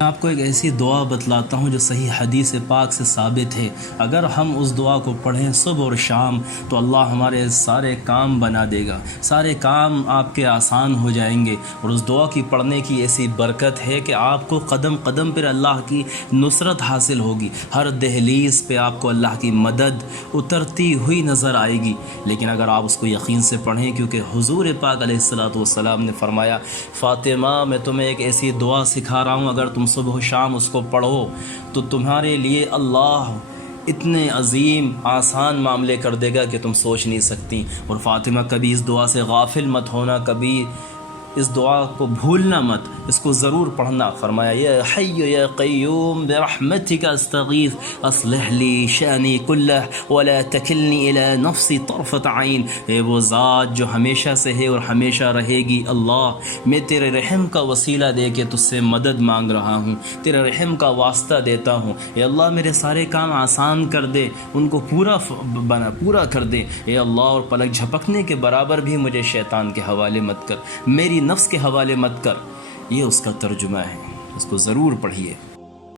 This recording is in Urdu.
آپ کو ایک ایسی دعا بتلاتا ہوں جو صحیح حدیث پاک سے ثابت ہے. اگر ہم اس دعا کو پڑھیں صبح اور شام تو اللہ ہمارے سارے کام بنا دے گا، سارے کام آپ کے آسان ہو جائیں گے. اور اس دعا کی پڑھنے کی ایسی برکت ہے کہ آپ کو قدم قدم پر اللہ کی نصرت حاصل ہوگی. ہر دہلیز پہ آپ کو اللہ کی مدد اترتی ہوئی نظر آئے گی. لیکن اگر آپ اس کو یقین سے پڑھیں، کیونکہ حضور پاک علیہ الصلوۃ والسلام نے فرمایا، فاطمہ میں تمہیں ایک ایسی دعا سکھا رہا ہوں، اگر تم صبح و شام اس کو پڑھو تو تمہارے لیے اللہ اتنے عظیم آسان معاملے کر دے گا کہ تم سوچ نہیں سکتی. اور فاطمہ کبھی اس دعا سے غافل مت ہونا، کبھی اس دعا کو بھولنا مت، اس کو ضرور پڑھنا. فرمایا، یا حی یا قیوم برحمتک استغیث اصلح لی شأنی کلہ ولا تکلنی الی نفسی طرفۃ عین. اے وہ ذات جو ہمیشہ سے ہے اور ہمیشہ رہے گی، اللہ میں تیرے رحم کا وسیلہ دے کے تجھ سے مدد مانگ رہا ہوں، تیرے رحم کا واسطہ دیتا ہوں. اے اللہ میرے سارے کام آسان کر دے، ان کو پورا کر دے. اے اللہ، اور پلک جھپکنے کے برابر بھی مجھے شیطان کے حوالے مت کر، میری نفس کے حوالے مت کر. یہ اس کا ترجمہ ہے، اس کو ضرور پڑھیے.